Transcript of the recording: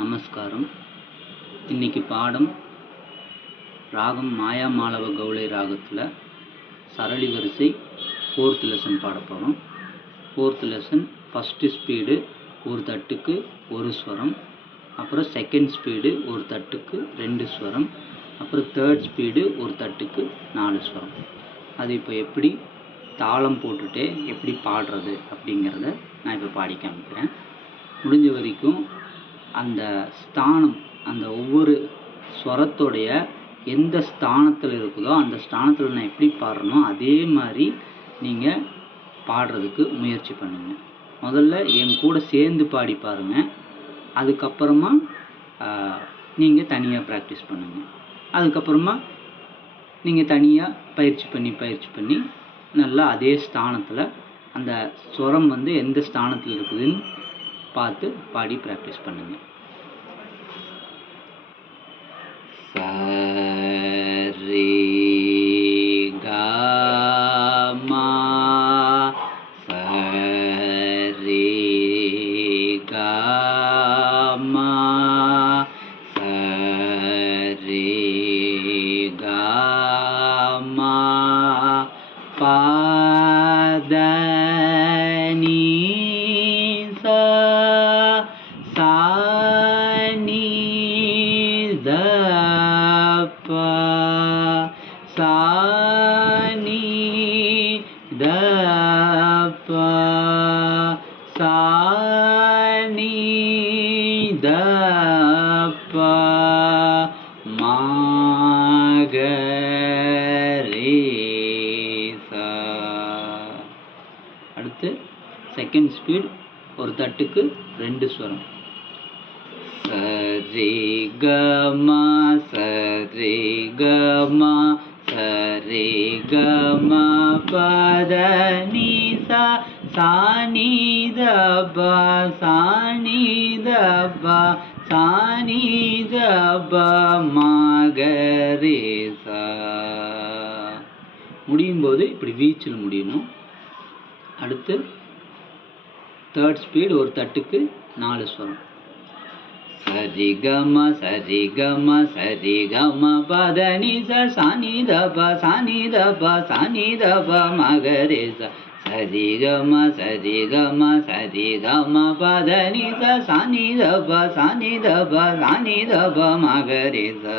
நமஸ்காரம். இன்னைக்கு பாடம் ராகம் மாயா மாளவ கௌளை ராகத்தில் சரளி வரிசை 4th லெசன் பாட போகிறோம். 4th லெசன் ஃபஸ்ட்டு ஸ்பீடு ஒரு தட்டுக்கு ஒரு ஸ்வரம், அப்புறம் செகண்ட் ஸ்பீடு ஒரு தட்டுக்கு 2 ஸ்வரம், அப்புறம் தேர்ட் ஸ்பீடு ஒரு தட்டுக்கு 4 ஸ்வரம். அது இப்போ எப்படி தாளம் போட்டுகிட்டே எப்படி பாடுறது அப்படிங்கிறத நான் இப்போ பாடி காமிக்கிறேன். முடிஞ்ச வரைக்கும் அந்த ஸ்தானம், அந்த ஒவ்வொரு ஸ்வரத்தோடைய எந்த ஸ்தானத்தில் இருக்குதோ அந்த ஸ்தானத்தில் நான் எப்படி பாடுறனோ அதே மாதிரி நீங்கள் பாடுறதுக்கு முயற்சி பண்ணுங்கள். முதல்ல என் கூட சேர்ந்து பாடி பாருங்கள், அதுக்கப்புறமா நீங்கள் தனியாக ப்ராக்டிஸ் பண்ணுங்கள். அதுக்கப்புறமா நீங்கள் தனியாக பயிற்சி பண்ணி நல்லா அதே ஸ்தானத்தில் அந்த ஸ்வரம் எந்த ஸ்தானத்தில் இருக்குதுன்னு பார்த்து பாடி ப்ராக்டிஸ் பண்ணுங்கள். சரி கமா சரி கமா சரி கமா பதனி சானி தப சானி தப சானி தப மகரேசா. அடுத்து செகண்ட் ஸ்பீட் ஒரு தட்டுக்கு 2 ஸ்வரம். சரி கமா சரி கமா சரி கமா பதனி சானி தப சானி தப சானி தப மகரேசா. முடியும் போது இப்படி வீச்சில் முடியணும். அடுத்து தேர்ட் ஸ்பீட் ஒரு தட்டுக்கு 4 ஸ்வரம். சரி கம சரி கம சரி கம பதனி சானி தப சானி தப சானி தப மகரேசா. சரி கம சரி கம சரி கம பதனி சானி தப சானி தப சானி தப மகரேசா.